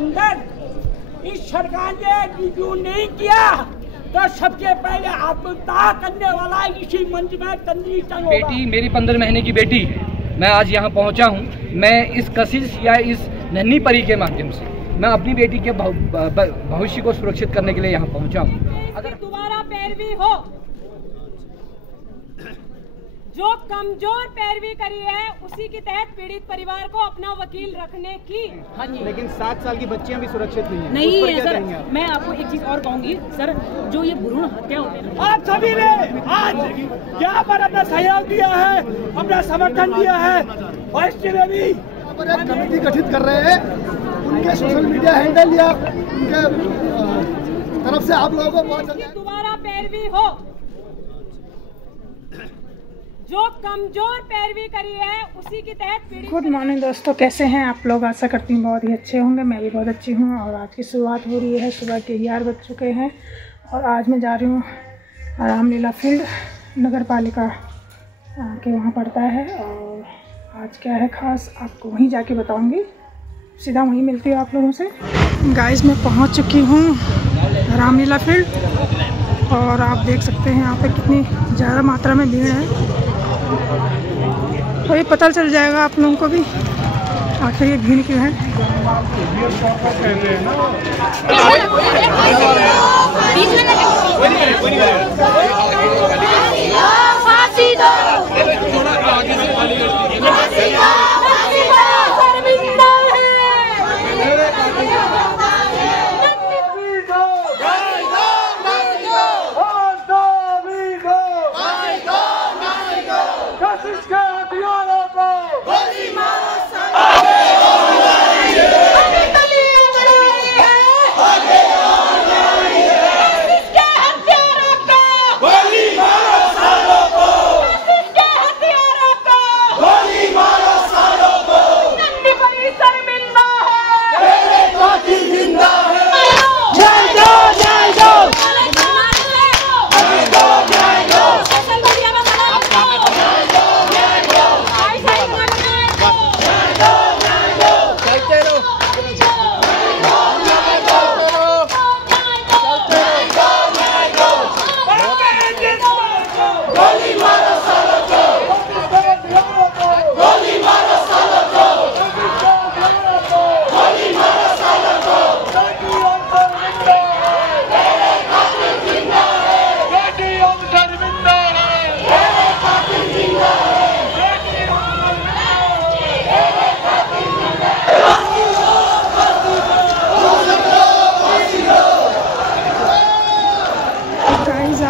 अंदर इस सरकार ने रिव्यू नहीं किया तो सबसे पहले आत्मदाह करने वाला इसी मंच में तंदरी चंग होगा। बेटी मेरी 15 महीने की बेटी है। मैं आज यहाँ पहुँचा हूँ। मैं इस कशिश या इस नन्ही परी के माध्यम से मैं अपनी बेटी के भविष्य को सुरक्षित करने के लिए यहाँ पहुँचा हूँ। अगर दोबारा पैरवी हो, जो कमजोर पैरवी करी है उसी के तहत पीड़ित परिवार को अपना वकील रखने की। हाँ जी, लेकिन 7 साल की बच्चियां भी सुरक्षित नहीं है। नहीं है सर। मैं आपको एक चीज और कहूंगी सर, जो ये भ्रूण हत्या होते हैं, आप सभी ने आज यहाँ पर अपना सहयोग दिया है, अपना समर्थन दिया है और इसके लिए भी एक कमेटी गठित कर रहे हैं। उनके सोशल मीडिया हैंडल या उनके तरफ से आप लोगों को बहुत दोबारा पैरवी हो, जो कमजोर पैरवी करी है उसी के तहत। गुड मॉर्निंग दोस्तों, कैसे हैं आप लोग? आशा करती हूँ बहुत ही अच्छे होंगे। मैं भी बहुत अच्छी हूँ और आज की शुरुआत हो रही है। सुबह के 11 बज चुके हैं और आज मैं जा रही हूँ रामलीला फील्ड, नगर पालिका के वहाँ पड़ता है। और आज क्या है खास आपको वहीं जाके बताऊँगी, सीधा वहीं मिलती हूँ आप लोगों से। गाइस मैं पहुँच चुकी हूँ रामलीला फील्ड और आप देख सकते हैं यहाँ पे कितनी ज़्यादा मात्रा में भीड़ है। तो ये पता चल जाएगा आप लोगों को भी आखिर ये भीड़ क्यों है।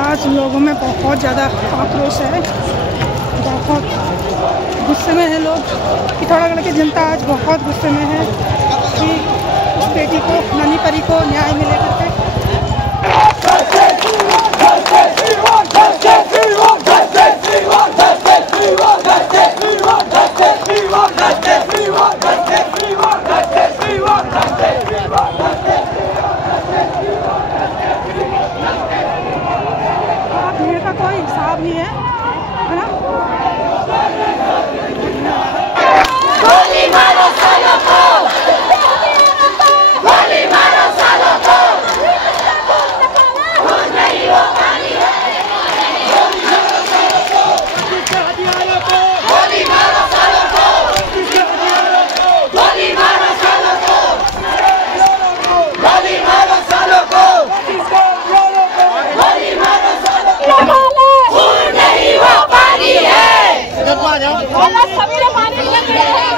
आज लोगों में बहुत ज़्यादा आक्रोश है, बहुत गुस्से में है लोग। पिथौरागढ़ की जनता आज बहुत गुस्से में है कि उस बेटी को, नन्ही परी को न्याय मिले करके। कोई हिसाब नहीं है ना। गोली मारो सालों को, गोली मारो सालों को, नहीं वो पानी है। गोली मारो सालों को, गोली मारो सालों को, गोली मारो सालों को, गोली मारो सालों को, गोली मारो सालों को। नहीं वो पानी है। सभी पानी लग रहे हैं।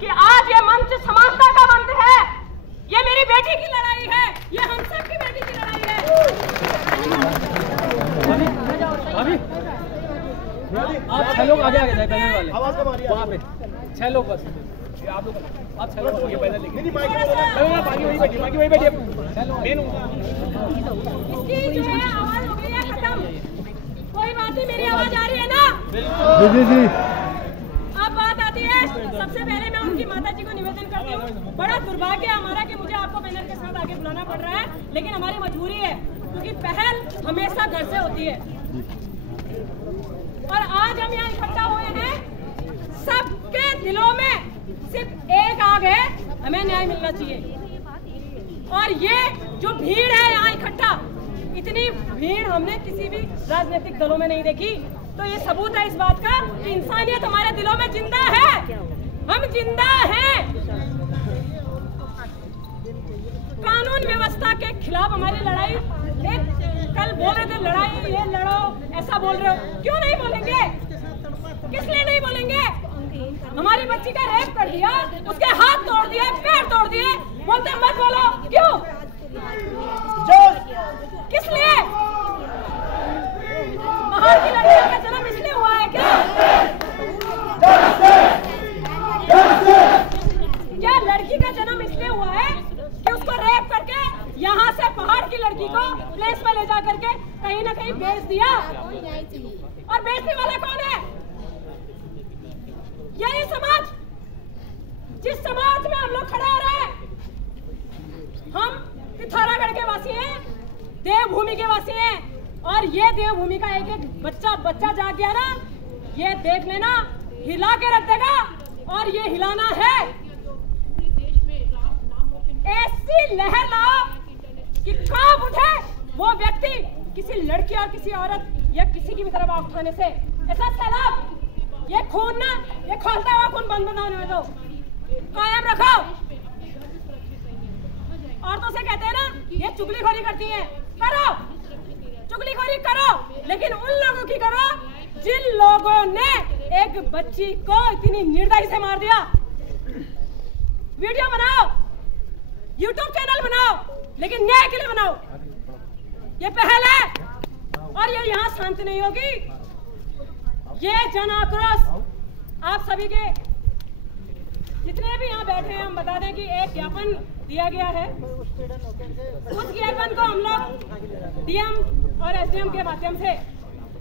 कि आज ये मंच समानता का मंच है, ये मेरी बेटी की लड़ाई है, ये हम सब की बेटी की लड़ाई है। आप 6 लोग आगे जाए, पैनल वाले वहाँ पे 6 लोग बस। आप लोग आप चलो ये पैदल लेके नहीं बाकी वही बैठिए मेन इसकी जो है आवाज हो गई है खत्म। कोई बात नहीं, मेरी आवाज आ रही है ना? जी। अब बात आती है, सबसे पहले मैं उनकी माता जी को निवेदन करती हूँ, बड़ा दुर्भाग्य है हमारा कि मुझे आपको बैनर के साथ आगे बुलाना पड़ रहा है, लेकिन हमारी मजबूरी है क्योंकि पहल हमेशा घर से होती है। और आज हम यहाँ इकट्ठा हुए हैं, सबके दिलों में सिर्फ एक आग है, हमें न्याय मिलना चाहिए। और ये जो भीड़ है यहाँ इकट्ठा, इतनी भीड़ हमने किसी भी राजनीतिक दलों में नहीं देखी, तो ये सबूत है इस बात का कि इंसानियत हमारे दिलों में जिंदा है, हम जिंदा हैं। कानून व्यवस्था के खिलाफ हमारी लड़ाई, एक कल बोल रहे थे लड़ाई ये लड़ो, ऐसा बोल रहे हो, क्यों नहीं बोलेंगे? किस लिए नहीं बोलेंगे? हमारी बच्ची का रेप कर दिया, उसके हाथ तोड़ दिए, पैर तोड़ दिए, बोलते मत बोलो, क्यों? किस लिए? पहाड़ की लड़की का जन्म इसलिए हुआ है क्या? क्या लड़की का जन्म इसलिए हुआ है कि उसको रेप करके यहाँ से पहाड़ की लड़की को प्लेस में ले जा करके कहीं ना कहीं बेच दिया? और बेचने वाला कौन है? यही समाज, जिस समाज में हम लोग खड़े हो रहे हैं। हम पिथौरागढ़ के वासी हैं, देवभूमि के वासी हैं, और ये देवभूमि का एक एक बच्चा जाग गया ना, ये देख लेना हिला के रख देगा, और ये हिलाना है। ऐसी लहर लाओ कि कांप उठे वो व्यक्ति किसी लड़की और किसी औरत या किसी की भी तरफ आंख उठाने से। ऐसा सैलाब, ये खून ना, ये खोलता हुआ खून बंद होने में दो, कायम रखो। औरतों से कहते हैं ना ये चुगलीखोरी करती हैं, करो चुगलीखोरी करो, लेकिन उन लोगों की करो जिन लोगों ने एक बच्ची को इतनी निर्दयी से मार दिया। वीडियो बनाओ, YouTube चैनल बनाओ, लेकिन न्याय के लिए बनाओ। ये पहल है और ये यहाँ शांत नहीं होगी। ये जन आक्रोश आप सभी के जितने भी यहाँ बैठे हैं, हम बता दें कि एक ज्ञापन दिया गया है। उस ज्ञापन को हम लोग DM और SDM के माध्यम से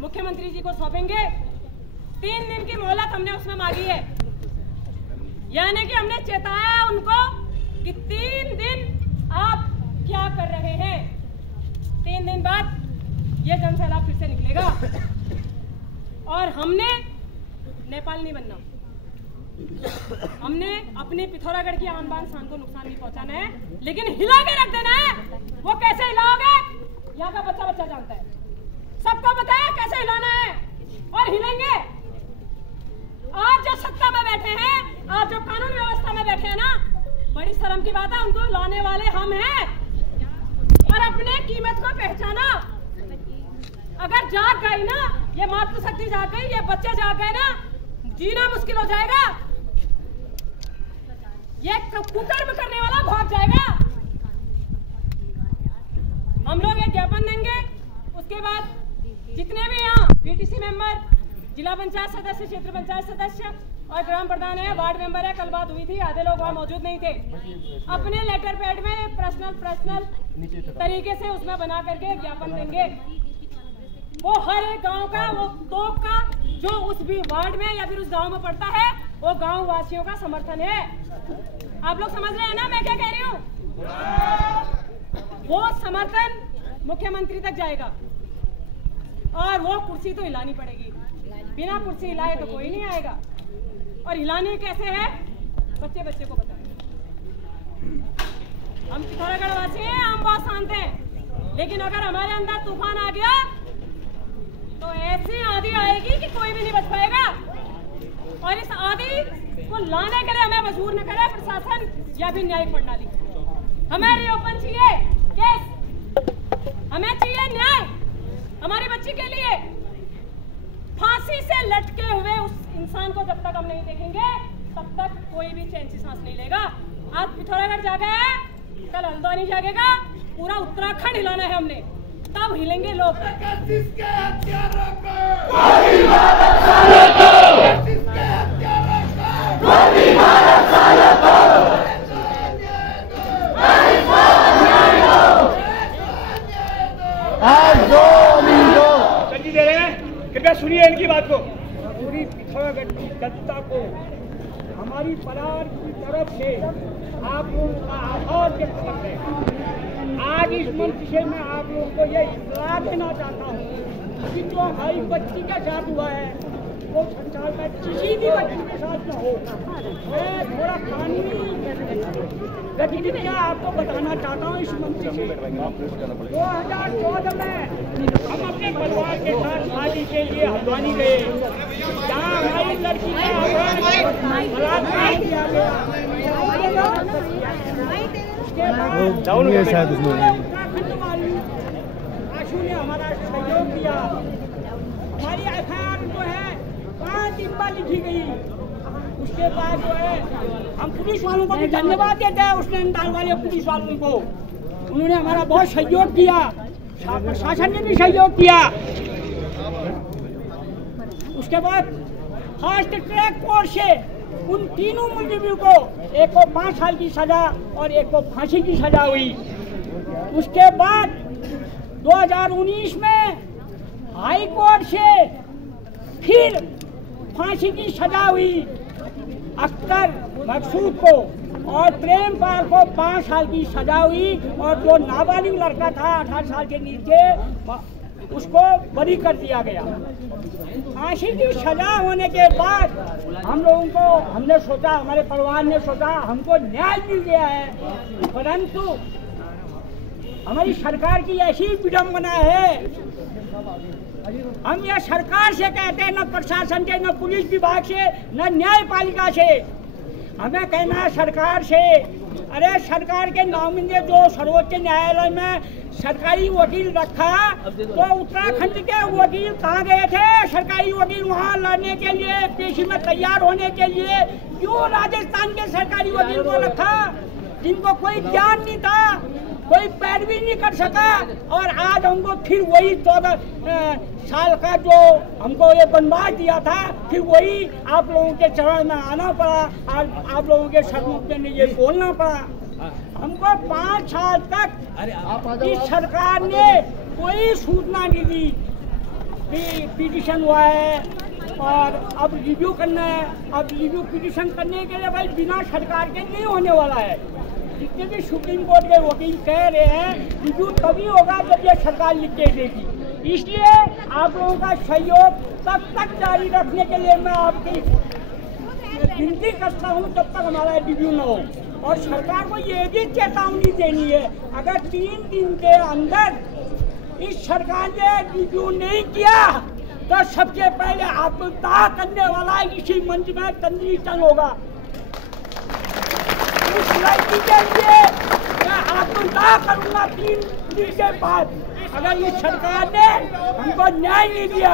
मुख्यमंत्री जी को सौंपेंगे। 3 दिन की मोहलत हमने उसमें मांगी है, यानी कि हमने चेताया उनको कि 3 दिन आप क्या कर रहे हैं। 3 दिन बाद ये जनसैलाब फिर से निकलेगा और हमने नेपाल नहीं बनना, हमने अपने पिथौरागढ़ की आन बान शान को नुकसान नहीं पहुंचाना है, लेकिन हिला के रख देना है। वो कैसे हिलाओगे यहाँ का बच्चा जानता है, सबको पता है कैसे हिलाना है, और हिलेंगे। आज जो सत्ता में बैठे हैं, आज जो कानून व्यवस्था में बैठे हैं ना, बड़ी शर्म की बात है, उनको लाने वाले हम हैं। और अपने कीमत को पहचाना। अगर जाग गई ना, ये मातृशक्ति जाग गई, ये बच्चे जाग गए ना, जीना मुश्किल हो जाएगा। ये कुकर्म करने वाला भाग जाएगा। हम लोग एक ज्ञापन देंगे, उसके बाद जितने भी यहाँ PTC मेंबर, जिला पंचायत सदस्य, क्षेत्र पंचायत सदस्य और ग्राम प्रधान है, वार्ड मेंबर है, कल बात हुई थी, आधे लोग वहाँ मौजूद नहीं थे। अपने लेटर पैड में पर्सनल तरीके से उसमें बना करके ज्ञापन देंगे। वो हर एक गांव का, वो तोप का जो उस भी वार्ड में या फिर उस गांव में पड़ता है, वो गांव वासियों का समर्थन है। आप लोग समझ रहे हैं ना मैं क्या कह रही हूँ? वो समर्थन मुख्यमंत्री तक जाएगा और वो कुर्सी तो हिलानी पड़ेगी। बिना कुर्सी हिलाए तो कोई नहीं आएगा। और हिलानी कैसे है, बच्चे को बताएं। हम पिथौरागढ़ वासी हैं, हम बहुत शांत हैं, लेकिन अगर हमारे अंदर तूफान आ गया तो ऐसी आंधी आएगी कि कोई भी नहीं बच पाएगा। और इस आंधी को लाने के लिए हमें मजबूर न करे प्रशासन या फिर न्यायिक प्रणाली। हमें रिओपन चाहिए केस, हमें चाहिए न्याय हमारी बच्ची के लिए। फांसी से लटके हुए उस इंसान को जब तक हम नहीं देखेंगे, तब तक कोई भी चैन से सांस नहीं लेगा। आज पिथौरागढ़ जागा है, कल हल्द्वानी जागेगा, पूरा उत्तराखंड हिलाना है हमने, तब हिलेंगे लोग। परिवार की तरफ से आप लोगों का आभार व्यक्त करते हैं। आज इस मंच से मैं आप लोगों को ये इतला देना चाहता हूँ कि जो हमारी बच्ची के साथ हुआ है वो संसार में किसी भी बच्ची के साथ न हो। मैं थोड़ा कानूनी गतिविधियाँ आपको बताना चाहता हूँ इस मंच से। 2014 में हम अपने परिवार के साथ शादी के लिए हल्द्वानी गए, जहाँ हमारी लड़की का बलात्कार किया गया। उत्तराखंड वाली आशु ने हमारा सहयोग किया। हमारी एफआईआर जो है 5 दिन बाद लिखी गई। उसके बाद जो है हम पुलिस वालों को भी धन्यवाद देते हैं, उस नैनीताल वाले पुलिस वालों को। उन्होंने हमारा बहुत सहयोग किया, प्रशासन ने भी सहयोग किया। उसके बाद फास्ट ट्रैक कोर्ट से उन तीनों मुलजिमों को, एक को 5 साल की सजा और एक को फांसी की सजा हुई। उसके बाद 2019 में हाई कोर्ट से फिर फांसी की सजा हुई अख्तर मकसूद को, और प्रेमपाल को 5 साल की सजा हुई, और जो नाबालिग लड़का था 18 साल के नीचे उसको बरी कर दिया गया। फांसी की सजा होने के बाद हम लोगों को, हमने सोचा, हमारे परिवार ने सोचा हमको न्याय मिल गया है, परंतु हमारी सरकार की ऐसी विडंबना है। हम यह सरकार से कहते हैं, न प्रशासन से, न पुलिस विभाग से, न न्यायपालिका से। हमें कहना है सरकार से, अरे सरकार के नुमाइंदे जो सर्वोच्च न्यायालय में सरकारी वकील रखा, तो उत्तराखंड के वकील कहाँ गए थे? सरकारी वकील वहाँ लड़ने के लिए, पेशी में तैयार होने के लिए क्यों राजस्थान के सरकारी वकील को रखा, जिनको कोई ज्ञान नहीं था, कोई पैरवी नहीं कर सका। और आज हमको फिर वही 14 साल का जो हमको ये बनवास दिया था, फिर वही आप लोगों के चरण में आना पड़ा, आप लोगों के सम्मुख में ये बोलना पड़ा। हमको 5 साल तक इस सरकार ने कोई सूचना नहीं दी कि पिटीशन हुआ है और अब रिव्यू करना है। अब रिव्यू पिटीशन करने के लिए भाई बिना सरकार के नहीं होने वाला है। जितने भी सुप्रीम कोर्ट के वकील कह रहे हैं रिव्यू तभी होगा जब ये सरकार लिख के देगी। इसलिए आप लोगों का सहयोग तब तक जारी रखने के लिए मैं आपकी विनती करता हूँ जब तक हमारा रिव्यू न हो। और सरकार को ये भी चेतावनी देनी है, अगर 3 दिन के अंदर इस सरकार ने रिव्यू नहीं किया तो सबसे पहले आत्मदाह करने वाला इसी मंच में तंदरी चंद होगा। इस लड़की के लिए मैं आत्मदाह करूंगा 3 दिन के बाद, अगर इस सरकार ने हमको न्याय नहीं दिया।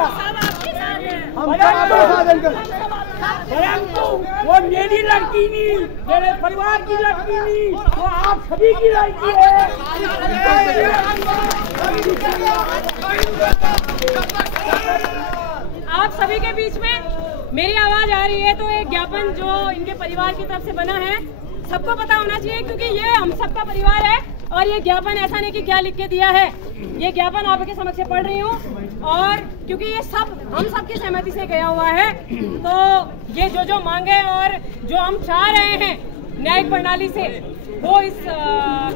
परंतु वो मेरी लड़की नहीं, मेरे परिवार की लड़की नहीं, वो आप सभी की लड़की है। आप सभी के बीच में मेरी आवाज आ रही है, तो एक ज्ञापन जो इनके परिवार की तरफ से बना है सबको पता होना चाहिए, क्योंकि ये हम सबका परिवार है। और ये ज्ञापन ऐसा नहीं कि क्या लिख के दिया है, ये ज्ञापन आपके समक्ष पढ़ रही हूँ। और क्योंकि ये सब हम सबकी सहमति से गया हुआ है, तो ये जो मांगे और जो हम चाह रहे हैं न्यायिक प्रणाली से, वो इस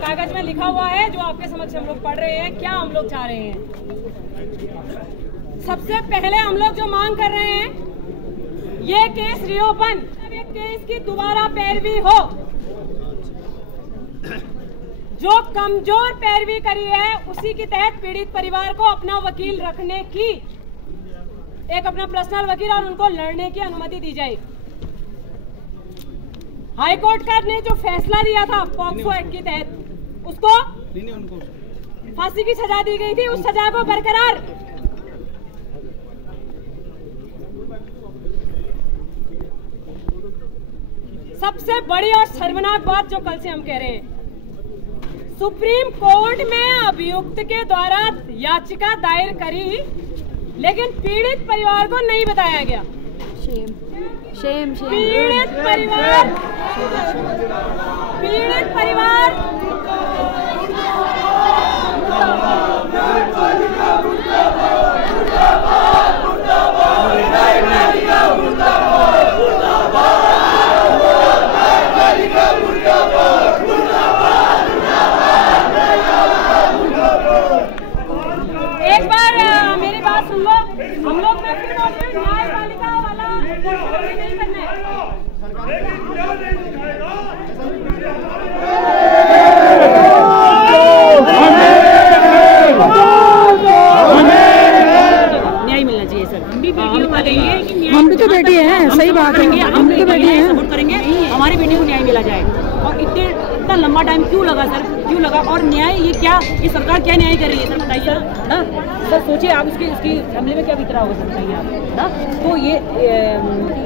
कागज में लिखा हुआ है जो आपके समक्ष हम लोग पढ़ रहे हैं। क्या हम लोग चाह रहे हैं? सबसे पहले हम लोग जो मांग कर रहे हैं, ये केस रिओपन, केस की दोबारा पैरवी हो। जो कमजोर पैरवी करी है उसी के तहत पीड़ित परिवार को अपना वकील रखने की, एक अपना पर्सनल वकील और उनको लड़ने की अनुमति दी जाए। हाईकोर्ट का ने जो फैसला दिया था पॉक्सो एक्ट के तहत, उसको फांसी की सजा दी गई थी, उस सजा को बरकरार। सबसे बड़ी और शर्मनाक बात जो कल से हम कह रहे हैं, सुप्रीम कोर्ट में अभियुक्त के द्वारा याचिका दायर करी, लेकिन पीड़ित परिवार को नहीं बताया गया। पीड़ित परिवार और इतना लंबा टाइम क्यों लगा सर, क्यों लगा? और न्याय ये क्या, ये सरकार क्या न्याय कर रही है सर, बताइए सर ना। सर सोचिए आप इसकी फैमिली में क्या बीत रहा होगा सर, बताइए आप ना। तो ये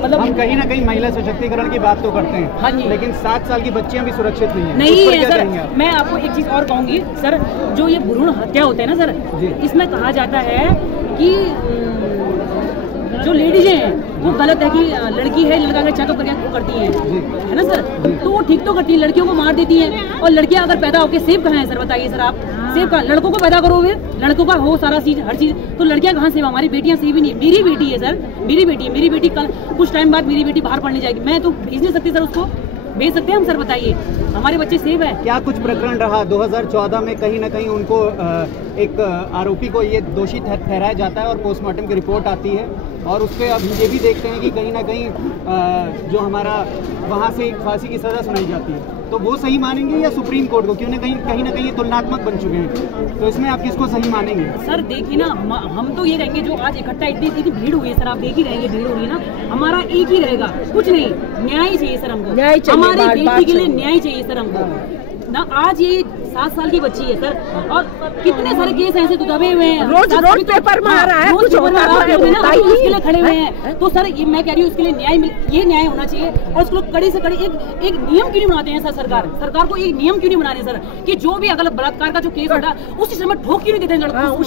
मतलब हम कहीं ना कहीं महिला सशक्तिकरण की बात तो करते हैं, हाँ जी, लेकिन 7 साल की बच्चियां भी सुरक्षित नहीं है। नहीं है सर। मैं आपको एक चीज और कहूंगी सर, जो ये भ्रूण हत्या होते हैं ना सर, इसमें कहा जाता है कि जो लेडीज हैं वो गलत है कि लड़की है, लड़का का चेकअप करके वो करती है ना सर, तो वो ठीक तो करती है, लड़कियों को मार देती हैं। और लड़कियां अगर पैदा होकर सेफ कहाँ है सर, बताइए सर आप, सेफ कहाँ? लड़कों को पैदा करो, फिर लड़कों का हो सारा चीज, हर चीज, तो लड़कियां कहाँ सेफ? हमारी बेटियां सेफ ही नहीं। मेरी बेटी है सर, मेरी बेटी है, मेरी बेटी कल कुछ टाइम बाद मेरी बेटी बाहर पढ़ने जाएगी, मैं तो भेज नहीं सकती सर उसको, भेज सकते हैं हम सर, बताइए हमारे बच्चे सेफ है क्या? कुछ प्रकरण रहा 2014 में, कहीं ना कहीं उनको एक आरोपी को ये दोषी ठहराया जाता है और पोस्टमार्टम की रिपोर्ट आती है, और उस पर अब ये भी देखते हैं कि कहीं ना कहीं जो हमारा वहाँ से फांसी की सज़ा सुनाई जाती है, तो वो सही मानेंगे या सुप्रीम कोर्ट को? क्यों कहीं ना कहीं ये तुलनात्मक बन चुके हैं, तो इसमें आप किसको सही मानेंगे? सर देखिए ना, हम तो ये रहेंगे जो आज इकट्ठा इतनी भीड़ हुई है सर, आप देख ही रहेंगे, भीड़ हो रही है ना, हमारा एक ही रहेगा, कुछ नहीं, न्याय चाहिए सर हमको, हमारी बेटी के लिए न्याय चाहिए सर हमको ना। आज ये 7 साल की बच्ची है सर, और कितने सारे केस ऐसे तो दबे हुए हैं, रोज पेपर मारा है, कुछ उसके लिए खड़े हुए हैं। तो सर ये मैं कह रही हूँ, उसके लिए ये न्याय होना चाहिए, और उसको कड़ी से कड़ी एक नियम क्यों नहीं बनाते हैं सर? सरकार को एक नियम क्यों नहीं बना रहे सर, कि जो भी अगर बलात्कार का जो केस होता है उस समय ठोक क्यों नहीं देते हैं लड़कों को?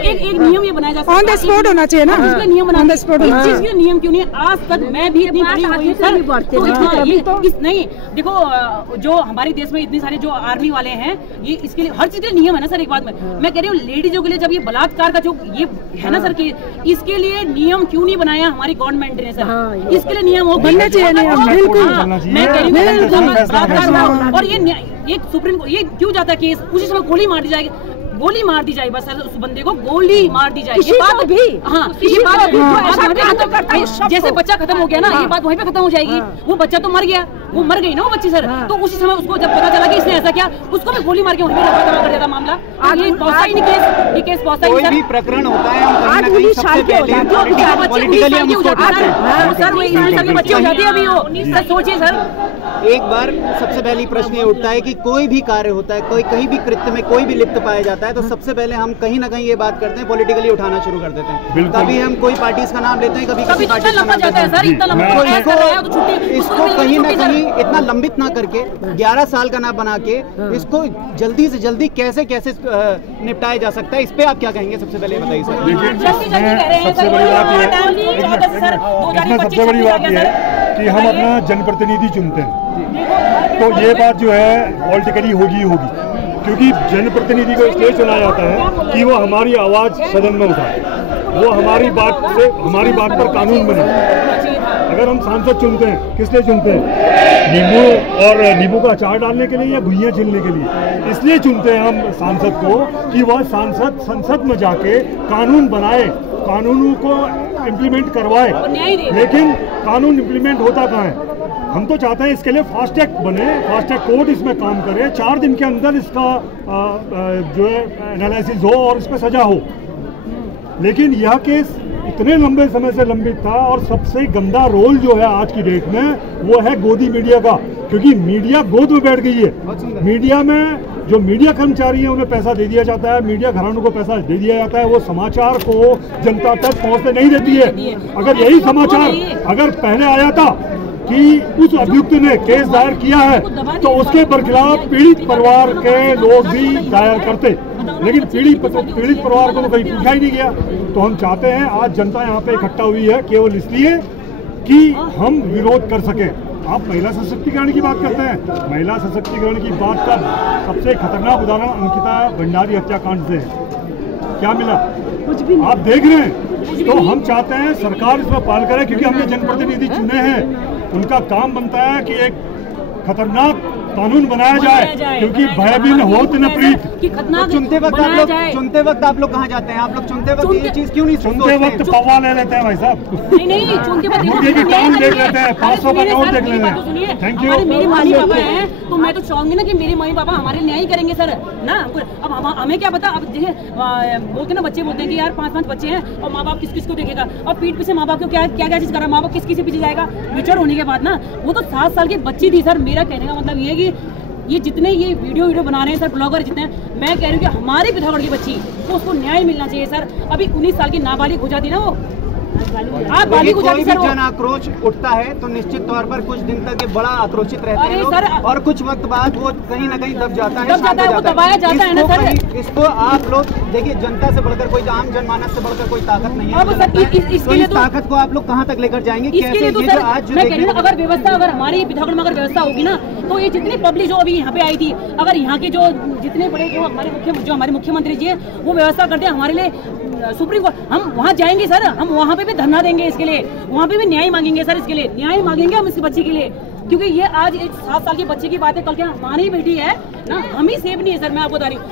एक नियम ये बनाया जा सकता है, ऑन द स्पॉट होना चाहिए ना, इसलिए नियम बनाना, इस चीज के नियम क्यों नहीं? आज तक मैं भी इतनी बड़ी हुई सर, नहीं देखो, जो हमारे देश में इतने सारे जो आर्मी वाले हैं, ये इसके लिए हर चीज के लिए नियम है ना सर। एक बात मैं कह रही हूँ, लेडीजों के लिए जब ये बलात्कार का जो ये है ना सर, कि इसके लिए नियम क्यों नहीं बनाया हमारी गवर्नमेंट ने सर? इसके लिए नियम बनना चाहिए, मैं कह रही हूँ। और ये सुप्रीम कोर्ट ये क्यों जाता है केस, उसी समय गोली मार दी जाएगी, गोली मार दी जाए बस सर, उस बंदे को गोली मार दी जाए, ये बात भी, हाँ ये बात जैसे बच्चा खत्म हो गया ना, ये बात वहीं पे खत्म हो जाएगी। वो बच्चा तो मर गया, वो मर गई ना वो बच्ची सर, तो उसी समय उसको जब पता चला कि इसने ऐसा किया, उसको भी गोली मार के वहीं पे खत्म कर देता मामला। ये पहुंचा ही नहीं केस, ये केस पहुंचा ही नहीं सर। कोई भी प्रकरण होता है, हम कहीं ना कहीं सबसे पहले पॉलिटिकली हम उसको उठाते हैं सर, वो 19 साल की बच्ची हो जाती है अभी वो सर, सोचिए सर। एक बार सबसे पहली प्रश्न ये उठता है कि कोई भी कार्य होता है, कोई कहीं भी कृत्य में कोई भी लिप्त पाया जाता है, तो सबसे पहले हम कहीं ना कहीं ये बात करते हैं, पॉलिटिकली उठाना शुरू कर देते हैं। कभी हम कोई पार्टीज का नाम लेते हैं, कभी किसी पार्टी का नाम लेते हैं, इसको कहीं ना कहीं इतना लंबित ना करके 11 साल का ना बना के इसको जल्दी से जल्दी कैसे निपटाया जा सकता है, इस पे आप क्या कहेंगे? सबसे पहले बताइए सर। सबसे बड़ी बात यह है कि हम अपना जनप्रतिनिधि चुनते हैं, तो ये बात जो है पॉलिटिकली होगी, क्योंकि जनप्रतिनिधि को इसलिए चुना जाता है कि वो हमारी आवाज़ सदन में उठाए, वो हमारी बात पर कानून बने। अगर हम सांसद चुनते हैं, किस लिए चुनते हैं? नींबू का अचार डालने के लिए या भुइयां छिलने के लिए? इसलिए चुनते हैं हम सांसद को कि वह सांसद संसद में जाके कानून बनाए, कानूनों को इम्प्लीमेंट करवाए, लेकिन कानून इम्प्लीमेंट होता कहाँ है? हम तो चाहते हैं इसके लिए फास्ट ट्रैक बने, फास्ट ट्रैक कोर्ट इसमें काम करे, 4 दिन के अंदर इसका जो है एनालिसिस हो और इस पर सजा हो। लेकिन यह केस इतने लंबे समय से लंबित था, और सबसे गंदा रोल जो है आज की डेट में वो है गोदी मीडिया का, क्योंकि मीडिया गोद में बैठ गई है। मीडिया में जो मीडिया कर्मचारी हैं उन्हें पैसा दे दिया जाता है, मीडिया घरानों को पैसा दे दिया जाता है, वो समाचार को जनता तक पहुंचने नहीं देती है। अगर यही समाचार अगर पहले आया था कि उस अभियुक्त ने केस दायर किया है, तो उसके बरखिलाफ पीड़ित परिवार के लोग भी दायर करते, लेकिन पीड़ित परिवार को तो कहीं पूछा ही नहीं गया। तो हम चाहते हैं, आज जनता यहाँ पे इकट्ठा हुई है केवल इसलिए कि हम विरोध कर सके। आप महिला सशक्तिकरण की बात करते हैं, महिला सशक्तिकरण की बात का सबसे खतरनाक उदाहरण अंकिता भंडारी हत्याकांड से है। क्या मिला? कुछ भी नहीं। आप देख रहे हैं। तो हम चाहते हैं सरकार इसमें पहल करे, क्योंकि हमने जनप्रतिनिधि चुने हैं, उनका काम बनता है कि एक खतरनाक कानून बनाया जाए, क्योंकि भय बिन होत न प्रीत। चुनते वक्त आप लोग कहाँ जाते हैं? आप लोग चुनते वक्त ये चीज क्यों नहीं चुनते वक्त पवा ले लेते हैं भाई साहब? नहीं चुनते वक्त मुर्गे की टांग देख लेते हैं, 500 का नोट देख लेते हैं। Thank you. मेरे मम्मी पापा हैं तो मैं तो चाहूंगी ना कि मेरे मम्मी पापा हमारे न्याय करेंगे सर ना। अब हमें क्या पता, अब बोलते ना बच्चे बोलते हैं कि यार 5-5 बच्चे हैं और माँ बाप किस किस को देखेगा, और पीठ पीछे माँ बाप को क्या क्या चीज करा, माँ बाप किस किस पीछे जाएगा। विचर होने के बाद ना वो तो 7 साल की बच्ची थी सर। मेरा कहने का मतलब ये है कि ये जितने ये वीडियो बना रहे हैं सर, ब्लॉगर जितने, मैं कह रही हूँ कि हमारी पिथौरागढ़ की बच्ची तो उसको न्याय मिलना चाहिए सर। अभी 19 साल की नाबालिग हो जाती ना वो, कोई भी जन आक्रोश उठता है तो निश्चित तौर पर कुछ दिन तक ये बड़ा आक्रोशित रहते हैं लोग, और कुछ वक्त बाद वो कहीं ना कहीं दब जाता है, वो दबाया जाता है ना सर। इसको आप लोग देखिए, जनता से बढ़कर कोई, आम जनमानस से बढ़कर कोई ताकत नहीं है। तो इस ताकत को आप लोग कहाँ तक लेकर जाएंगे? इसके लिए तो आज अगर व्यवस्था, अगर हमारी पिथौरागढ़ में अगर व्यवस्था होगी ना, तो ये जितनी पब्लिक जो अभी यहाँ पे आई थी, अगर यहाँ के जो जितने बड़े जो हमारे मुख्यमंत्री जी है वो व्यवस्था करते हैं हमारे लिए सुप्रीम कोर्ट, हम वहाँ जाएंगे सर, हम वहाँ पे भी धरना देंगे इसके लिए, वहाँ पे भी न्याय मांगेंगे सर, इसके लिए न्याय मांगेंगे हम इसकी बच्ची के लिए, क्योंकि ये आज एक 7 साल के बच्चे की बात है, कल क्या हमारी बेटी है ना, हम ही सेफ नहीं है सर। मैं आपको बता रही हूँ,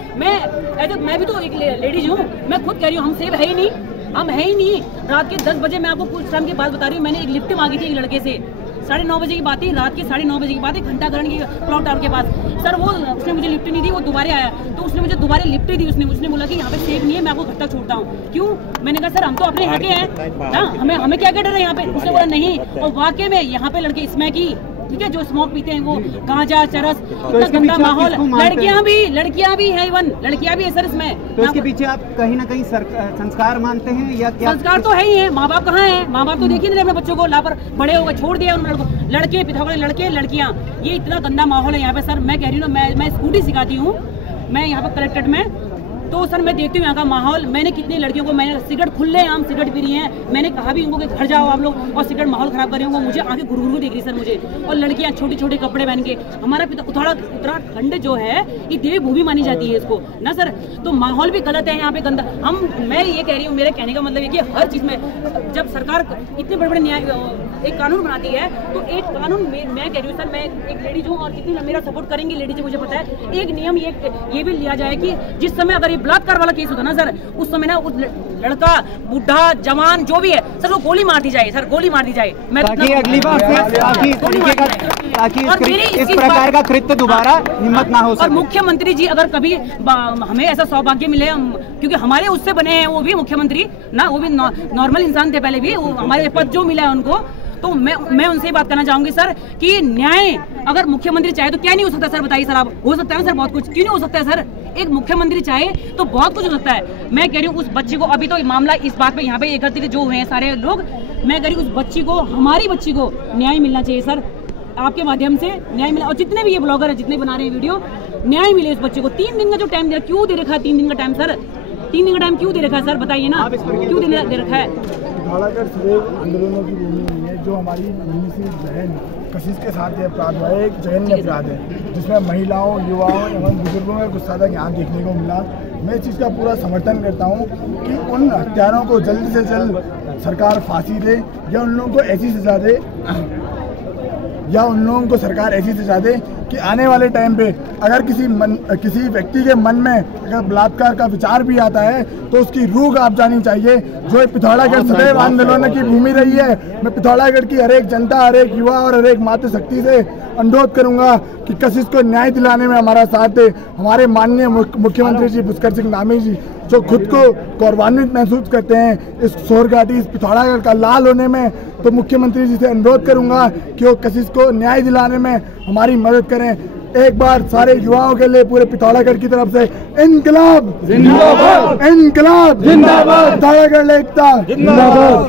मैं भी तो एक लेडीज हूँ, मैं खुद कह रही हूँ हम सेफ है ही नहीं, हम है ही नहीं। रात के 10 बजे मैं आपको कुछ टाइम की बात बता रही हूँ, मैंने एक लिफ्ट मांगी थी एक लड़के से, 9:30 बजे की बात थी, रात के 9:30 बजे की बात है, घंटाघर की क्लॉक टावर के पास सर। वो उसने मुझे लिफ्ट नहीं दी, वो दोबारा आया तो उसने मुझे दोबारा लिफ्ट दी। उसने बोला कि यहाँ पे सेफ नहीं है, मैं आपको घर तक छोड़ता हूँ। क्यों? मैंने कहा सर हम तो अपने यहाँ के हैं ना, हमें क्या डर है यहाँ पे? उसने बोला नहीं, और वाकई में यहाँ पे लड़के इसमें की, ठीक है, जो स्मोक पीते हैं वो गांजा चरस, इतना गंदा माहौल, लड़कियां भी है, इवन लड़कियां भी है सर इसमें। तो इसके पीछे आप कहीं ना कहीं संस्कार मानते हैं या क्या? संस्कार तो है ही है, माँ बाप कहाँ है? माँ बाप तो देख ही नहीं अपने बच्चों को, लापर बड़े हो गए, छोड़ दिया उन लड़के, पिथौरागढ़ लड़के लड़कियां, ये इतना गंदा माहौल है यहाँ पे सर। मैं कह रही हूँ ना, मैं स्कूटी सिखाती हूँ मैं यहाँ पर कलेक्ट्रेट में, तो सर मैं देखती हूँ यहाँ का माहौल। मैंने कितनी लड़कियों को, मैंने सिगरेट खुले आम सिगरेट पी रही हैं, मैंने कहा भी उनको कि घर जाओ आप लोग, और सिगरेट माहौल खराब कर रहे होंगे, मुझे आगे गुरु देख रही सर मुझे। और लड़कियाँ छोटे छोटे कपड़े पहन के, हमारा उत्तराखंड जो है ये देवी भूमि मानी जाती है इसको ना सर, तो माहौल भी गलत है यहाँ पे, गंदा। मैं ये कह रही हूँ, मेरे कहने का मतलब है कि हर चीज़ में जब सरकार इतने बड़े बड़े न्याय एक कानून बनाती है, तो एक कानून मैं कह रही हूँ सर, मैं एक लेडीज हूँ और कितनी मेरा सपोर्ट करेंगे लेडीज, मुझे पता है। एक नियम ये भी लिया जाए कि जिस समय अगर ये बलात्कार वाला केस होता ना सर, उस समय ना उस लड़का, बुढ़ा, जवान जो भी है सर, वो गोली मार दी जाए सर, गोली मार दी जाए। मैं ताकि अगली बार ताकि इस प्रकार का कृत्य दोबारा हिम्मत ना हो सके। और मुख्यमंत्री जी अगर कभी हमें ऐसा सौभाग्य मिले, क्योंकि हमारे उससे बने हैं वो भी मुख्यमंत्री ना, वो भी नॉर्मल इंसान थे पहले भी, हमारे पद जो मिला है उनको, तो मैं उनसे बात करना चाहूंगी सर कि न्याय अगर मुख्यमंत्री चाहे तो क्या नहीं हो सकता सर? बताइए सर आप, हो सकता है ना सर बहुत कुछ, क्यों नहीं हो सकता है सर? एक मुख्यमंत्री चाहे तो बहुत कुछ हो सकता है। मैं कह रही हूँ उस बच्ची को, अभी तो मामला इस बात पे यहाँ पे एकत्रित जो हुए हैं सारे लोग, मैं कह रही हूँ उस बच्ची को, हमारी बच्ची को न्याय मिलना चाहिए सर, आपके माध्यम से न्याय मिला। और जितने भी ये ब्लॉगर है, जितने बना रहे हैं वीडियो, न्याय मिले उस बच्चे को। 3 दिन का जो टाइम दे, क्यों दे रखा है 3 दिन का टाइम सर? 3 दिन का टाइम क्यों दे रखा है सर? बताइए ना, क्यों दे रखा है? पिथौरागढ़ सदैव आंदोलनों की भूमि नहीं है। जो हमारी जहन कशिश के साथ ये अपराध हुआ है, एक जघन्य अपराध है जिसमें महिलाओं, युवाओं एवं बुजुर्गों में गुस्सा यहाँ देखने को मिला। मैं इस चीज़ का पूरा समर्थन करता हूँ कि उन हत्यारों को जल्द से जल्द सरकार फांसी दे, या उन लोगों को ऐसी सजा दे, या उन लोगों को सरकार ऐसी सजा दे कि आने वाले टाइम पे अगर किसी व्यक्ति के मन में अगर बलात्कार का विचार भी आता है तो उसकी रूह आप जानी चाहिए। जो पिथौरागढ़ सदैव आंदोलन की भूमि रही है, मैं पिथौरागढ़ की हर एक जनता, हर एक युवा और हर एक मातृशक्ति से अनुरोध करूंगा कि कशिश को न्याय दिलाने में हमारा साथ दे। हमारे माननीय मुख्यमंत्री जी पुष्कर सिंह धामी जी, जो खुद को गौरवान्वित महसूस करते हैं इस सोरघाटी, इस पिथौरागढ़ का लाल होने में, तो मुख्यमंत्री जी से अनुरोध करूंगा कि वो कशिश को न्याय दिलाने में हमारी मदद करें। एक बार सारे युवाओं के लिए पूरे पिथौरागढ़ की तरफ से इनकलाब जिंदाबाद, इनकलाब जिंदाबाद, पिथौरागढ़ एकता जिंदाबाद।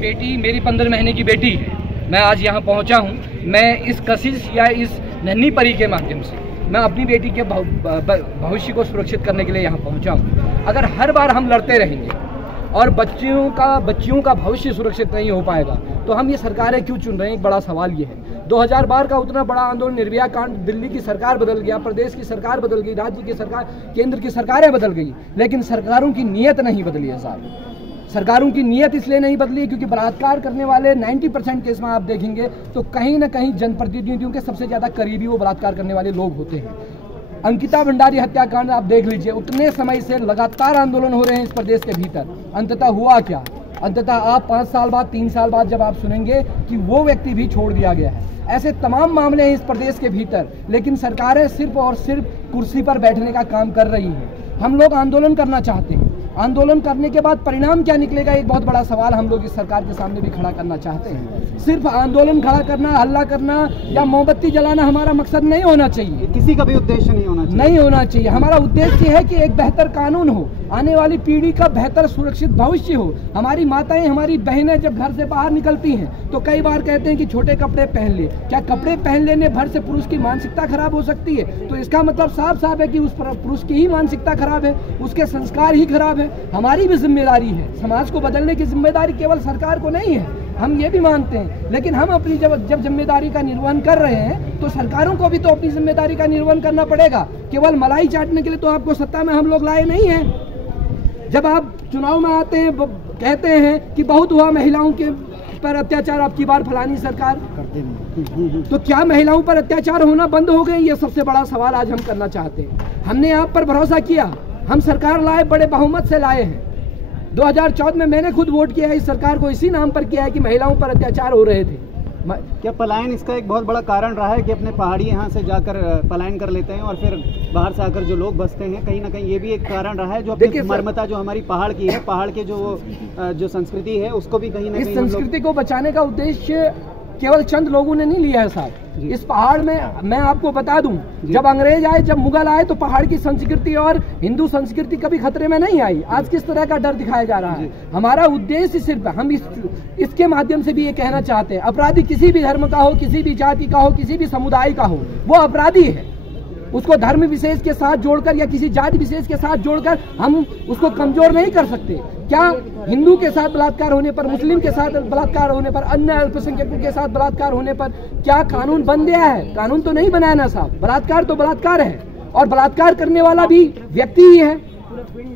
बेटी मेरी 15 महीने की बेटी है, मैं आज यहाँ पहुँचा हूँ। मैं इस कशिश या इस नन्ही परी के माध्यम से मैं अपनी बेटी के भविष्य को सुरक्षित करने के लिए यहाँ पहुँचा हूँ। अगर हर बार हम लड़ते रहेंगे और बच्चियों का भविष्य सुरक्षित नहीं हो पाएगा तो हम ये सरकारें क्यों चुन रहे हैं? एक बड़ा सवाल ये है। 2012 का उतना बड़ा आंदोलन, निर्भया कांड, दिल्ली की सरकार बदल गया, प्रदेश की सरकार बदल गई, राज्य की सरकार, केंद्र की सरकारें बदल गई, लेकिन सरकारों की नीयत नहीं बदली है साहब। सरकारों की नीयत इसलिए नहीं बदली क्योंकि बलात्कार करने वाले 90% केस में आप देखेंगे तो कहीं ना कहीं जनप्रतिनिधियों के सबसे ज़्यादा करीबी वो बलात्कार करने वाले लोग होते हैं। अंकिता भंडारी हत्याकांड आप देख लीजिए, उतने समय से लगातार आंदोलन हो रहे हैं इस प्रदेश के भीतर, अंततः हुआ क्या? अंततः आप 5 साल बाद 3 साल बाद जब आप सुनेंगे कि वो व्यक्ति भी छोड़ दिया गया है। ऐसे तमाम मामले हैं इस प्रदेश के भीतर, लेकिन सरकारें सिर्फ और सिर्फ कुर्सी पर बैठने का काम कर रही हैं। हम लोग आंदोलन करना चाहते हैं, आंदोलन करने के बाद परिणाम क्या निकलेगा, एक बहुत बड़ा सवाल हम लोग इस सरकार के सामने भी खड़ा करना चाहते हैं। सिर्फ आंदोलन खड़ा करना, हल्ला करना या मोमबत्ती जलाना हमारा मकसद नहीं होना चाहिए, किसी का भी उद्देश्य नहीं होना चाहिए। हमारा उद्देश्य है कि एक बेहतर कानून हो, आने वाली पीढ़ी का बेहतर सुरक्षित भविष्य हो। हमारी माताएं, हमारी बहनें जब घर से बाहर निकलती हैं तो कई बार कहते हैं कि छोटे कपड़े पहन ले। क्या कपड़े पहन लेने भर से पुरुष की मानसिकता खराब हो सकती है? तो इसका मतलब साफ साफ है कि उस पुरुष की ही मानसिकता खराब है, उसके संस्कार ही खराब है। हमारी भी जिम्मेदारी है, समाज को बदलने की जिम्मेदारी केवल सरकार को नहीं है, हम ये भी मानते हैं। लेकिन हम अपनी जब जिम्मेदारी का निर्वहन कर रहे हैं तो सरकारों को भी तो अपनी जिम्मेदारी का निर्वहन करना पड़ेगा। केवल मलाई चाटने के लिए तो आपको सत्ता में हम लोग लाए नहीं हैं। जब आप चुनाव में आते हैं कहते हैं कि बहुत हुआ महिलाओं के पर अत्याचार, आपकी बार फलानी सरकार करते नहीं, तो क्या महिलाओं पर अत्याचार होना बंद हो गए? ये सबसे बड़ा सवाल आज हम करना चाहते हैं। हमने आप पर भरोसा किया, हम सरकार लाए, बड़े बहुमत से लाए हैं। 2014 में मैंने खुद वोट किया है इस सरकार को, इसी नाम पर किया है कि महिलाओं पर अत्याचार हो रहे थे। क्या पलायन इसका एक बहुत बड़ा कारण रहा है कि अपने पहाड़ी यहाँ से जाकर पलायन कर लेते हैं और फिर बाहर से आकर जो लोग बसते हैं, कहीं ना कहीं ये भी एक कारण रहा है? जो अपनी मर्मता जो हमारी पहाड़ की है, पहाड़ के जो संस्कृति है उसको भी कहीं ना कहीं, इस संस्कृति को बचाने का उद्देश्य केवल चंद लोगों ने नहीं लिया है साहब। इस पहाड़ में मैं आपको बता दूं, जब अंग्रेज आए, जब मुगल आए तो पहाड़ की संस्कृति और हिंदू संस्कृति कभी खतरे में नहीं आई। आज किस तरह का डर दिखाया जा रहा है? हमारा उद्देश्य सिर्फ हम इसके माध्यम से भी ये कहना चाहते हैं, अपराधी किसी भी धर्म का हो, किसी भी जाति का हो, किसी भी समुदाय का हो, वो अपराधी है। उसको धर्म विशेष के साथ जोड़कर या किसी जाति विशेष के साथ जोड़कर हम उसको कमजोर नहीं कर सकते। क्या हिंदू के साथ बलात्कार होने पर, मुस्लिम के साथ बलात्कार होने पर, अन्य अल्पसंख्यकों के साथ बलात्कार होने पर क्या कानून बन गया है? कानून तो नहीं बनाया ना साहब। बलात्कार तो बलात्कार है और बलात्कार करने वाला भी व्यक्ति ही है।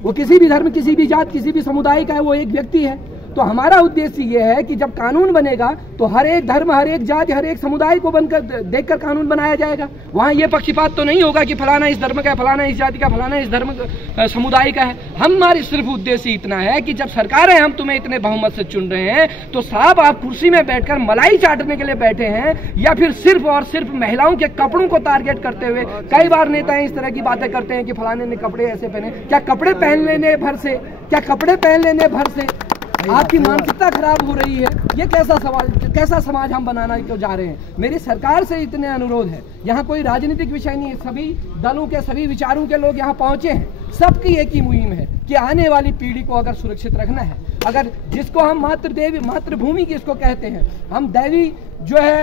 वो किसी भी धर्म, किसी भी जात, किसी भी समुदाय का है, वो एक व्यक्ति है। तो हमारा उद्देश्य ये है कि जब कानून बनेगा तो हर एक धर्म, हर एक जाति, हर एक समुदाय को बनकर देखकर कानून बनाया जाएगा। वहाँ ये पक्षपात तो नहीं होगा कि फलाना इस धर्म का है, फलाना इस जाति का, फलाना इस धर्म समुदाय का है। हमारी सिर्फ उद्देश्य इतना है कि जब सरकारें हम तुम्हें इतने बहुमत से चुन रहे हैं तो साहब आप कुर्सी में बैठकर मलाई चाटने के लिए बैठे हैं या फिर सिर्फ और सिर्फ महिलाओं के कपड़ों को टारगेट करते हुए? कई बार नेताएं इस तरह की बातें करते हैं कि फलाने ने कपड़े ऐसे पहने। क्या कपड़े पहन लेने भर से, क्या कपड़े पहन लेने भर से आपकी मानसिकता खराब हो रही है? ये कैसा समाज हम बनाना क्यों जा रहे हैं? मेरी सरकार से इतने अनुरोध है, यहाँ कोई राजनीतिक विषय नहीं है, सभी दलों के, सभी विचारों के लोग यहाँ पहुंचे हैं। सबकी एक ही मुहिम है कि आने वाली पीढ़ी को अगर सुरक्षित रखना है, अगर जिसको हम मातृभूमि किसको कहते हैं, हम दैवी जो है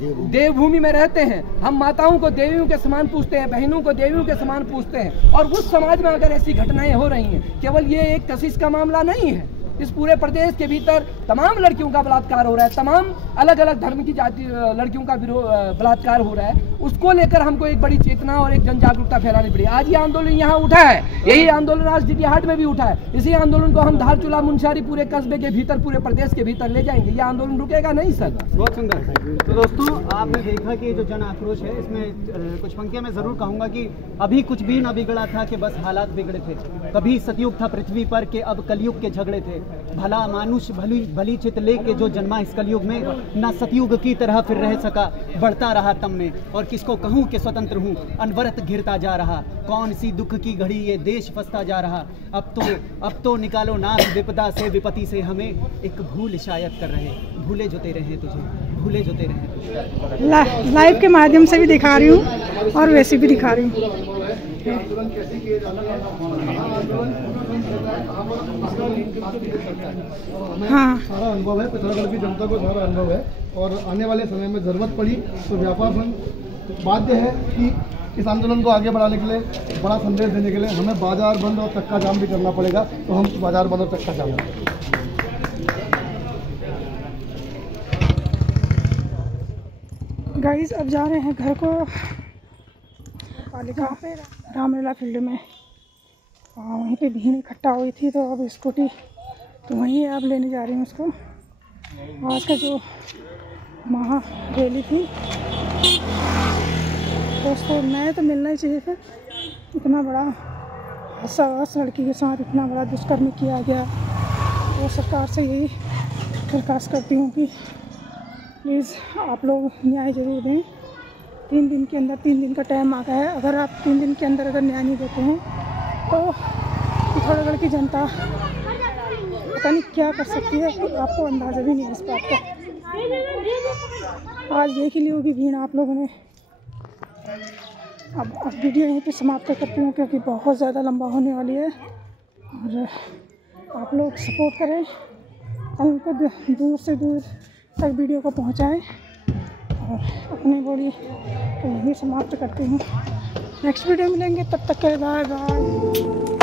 देवभूमि में रहते हैं, हम माताओं को देवियों के समान पूछते हैं, बहनों को देवियों के समान पूछते हैं। और उस समाज में अगर ऐसी घटनाएं हो रही हैं, केवल ये एक कशिश का मामला नहीं है, इस पूरे प्रदेश के भीतर तमाम लड़कियों का बलात्कार हो रहा है, तमाम अलग अलग धर्म की जाति लड़कियों का बलात्कार हो रहा है। उसको लेकर हमको एक बड़ी चेतना और एक जन जागरूकता फैलानी पड़ी। आज ये आंदोलन यहाँ उठा है, यही आंदोलन आज डीडीहाट में भी उठा है। इसी आंदोलन को हम धारचूला, मुनस्यारी, पूरे कस्बे के भीतर, पूरे प्रदेश के भीतर ले जाएंगे। ये आंदोलन रुकेगा नहीं सर। बहुत सुंदर। तो दोस्तों आपने देखा कि जो जन आक्रोश है, इसमें कुछ पंक्तियां मैं जरूर कहूंगा कि अभी कुछ भी न बिगड़ा था कि बस हालात बिगड़े थे। कभी सतयुग था पृथ्वी पर के अब कलयुग के झगड़े थे। भला मानुष भली चित लेके जो जन्मा इस कलयुग में, ना सतयुग की तरह फिर रह सका, बढ़ता रहा तम में। और किसको कहूँ कि स्वतंत्र हूँ, अनवरत घिरता जा रहा, कौन सी दुख की घड़ी ये देश फंसता जा रहा। अब तो निकालो नाम विपदा से, विपत्ति से हमें एक भूल शायद कर रहे, भूले जो तेरे हैं तुझे, भूले जो तेरे हैं तुझे। लाइव के माध्यम से भी दिखा रही हूँ और वैसे भी दिखा रही हूँ। हाँ, सारा अनुभव है, पिथौरागढ़ की जनता को सारा अनुभव है। और आने वाले समय में जरूरत पड़ी तो व्यापार संघ बाध्य है कि इस आंदोलन को आगे बढ़ाने के लिए, बड़ा संदेश देने के लिए हमें बाजार बंद और चक्का जाम भी करना पड़ेगा। तो हम बाजार बंद और चक्का जाम गाइस अब जा रहे हैं घर को, पालिका पे रामलीला फील्ड में। वहीं पे भीड़ इकट्ठा हुई थी तो अब स्कूटी तो वहीं आप लेने जा रही हूँ उसको। आज का जो महा रैली थी दोस्तों, न्याय तो मिलना ही चाहिए था। इतना बड़ा हादसा, लड़की के साथ इतना बड़ा दुष्कर्म किया गया, तो सरकार से यही दरख्वास्त करती हूँ कि प्लीज़ आप लोग न्याय ज़रूर दें। 3 दिन के अंदर, 3 दिन का टाइम आ गया है। अगर आप 3 दिन के अंदर अगर न्याय नहीं देते हैं तो पिथौरागढ़ की जनता पता नहीं क्या कर सकती है, तो आपको अंदाज़ा भी नहीं है इस बात का। आज देख ही ली होगी भीड़ आप लोगों ने। अब वीडियो यहीं पे समाप्त करती हूँ क्योंकि बहुत ज़्यादा लंबा होने वाली है। और आप लोग सपोर्ट करें, उनको दूर से दूर तक वीडियो को पहुँचाएँ। और अपनी बॉडी यहीं समाप्त करती हूँ। नेक्स्ट वीडियो मिलेंगे, तब तक के बाय बाय।